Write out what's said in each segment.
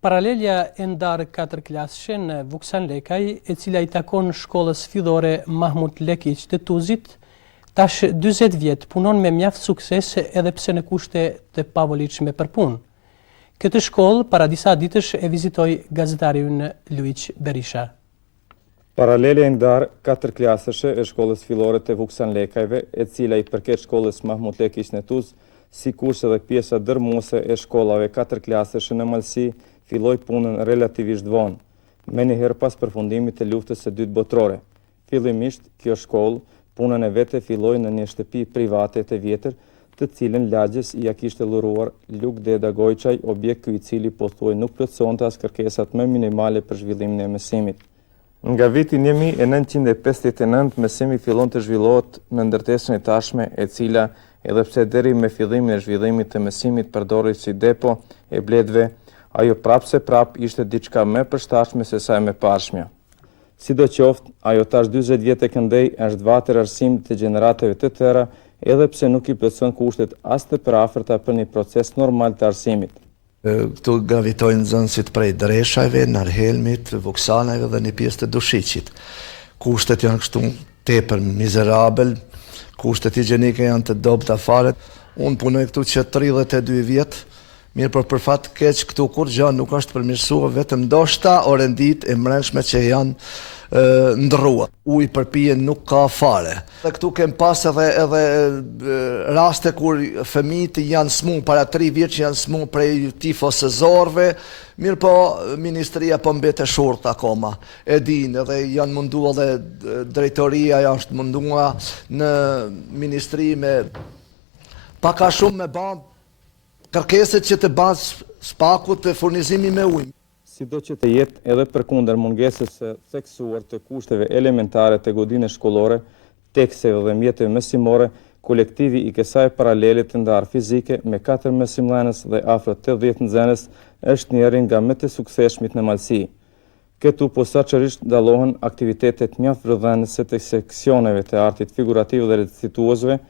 Paralelja e ndarë 4 klasëshe në Vuksan Lekaj, e cila i takon shkollës fillore Mahmut Lekić të Tuzit, tash 40 vjet punon me mjaft sukses edhe pse në kushte të pavolitshme për punë. Këtë shkollë para disa ditësh e vizitoi gazetari ynë Luiq Berisha. Paralelja e ndarë 4 klasëshe e shkollës fillore të Vuksan Lekajve, e cila i përket shkollës Mahmut Lekić në Tuz, sikurse edhe pjesa dërmuese e shkollave 4 klasëshe në Malsi, filloi punën relativisht vonë, me njëherë pas përfundimit të luftës së dytë botërore. Fillimisht, kjo shkollë, punën e vete filloi në një shtëpi private të vjetër, të cilën lagjes ja kishte dhuruar Luk Deda Gojçaj, objekt ky i cili po thuaj nuk plotësonte as kërkesat më minimale për zhvillimin e mësimit. Nga viti 1959, mësimi fillon të zhvillohet në ndërtesën e tashme, e cila, edhe pse deri me fillimin e zhvillimit të mësimit përdorej si depo e bletëve, ajo prap ishte diçka më përshtatshme se sa e mëparshmja. Sidoqoftë, ajo tash 40 vjet e këndej është vatër arsimit të gjeneratave të tëra, edhe pse nuk i plotëson kushtet as të përafërta për një proces normal të arsimit. Këtu gravitojnë nxënësit prej Dreshajve, Narhelmit, Vuksanajve dhe një pjesë të Dushiqit. Kushtet janë kështu tepër mizerabel, kushtet higjienike janë të dobta fare. Unë punoj këtu që 32 vjet. Mirë, për fat keq këtu kur gjë nuk është përmirësuar, vetëm ndoshta orendit e mrenshme që janë ndrruar. Ujë për pije nuk ka fare. Dhe këtu kem pas edhe raste kur fëmijët janë smu, para 3 vjet që janë smu prej tifosezorëve, mirë po ministria po mbet e shurt akoma. E din, edhe janë munduar dhe drejtoria është munduar në ministri me paka shumë me ban kërkeset që të bazë spakut të furnizimi me ujë. Sido që të jetë edhe përkundër mungesës së theksuar të kushteve elementare të godinës shkollore, tekseve dhe mjeteve mësimore, kolektivi i kësaj paralele të ndarë fizike me 4 mësimdhënës dhe afro 80 nxënës është njëri nga më të suksesshmit në Malsi. Këtu posaçërisht dallohen aktivitetet mjaft vërtetëse të seksioneve të artit figurativ dhe recituesve.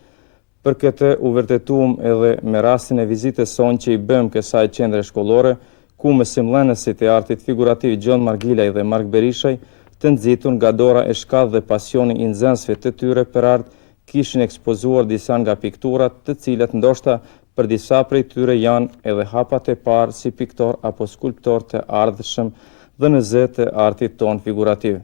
Për këtë u vërtetuam edhe me rastin e vizitës sonë që i bëm kësaj qendre shkollore, ku mësimdhënësit e artit figurativ Gjon Margilaj dhe Mark Berishaj, të nxitur nga dora e shkallë dhe pasioni i nxënësve të tyre për art, kishin ekspozuar disa nga pikturat, të cilat ndoshta për disa prej tyre janë edhe hapat e parë si piktor apo skulptor të ardhshëm dhe në zë të artit ton figurativ.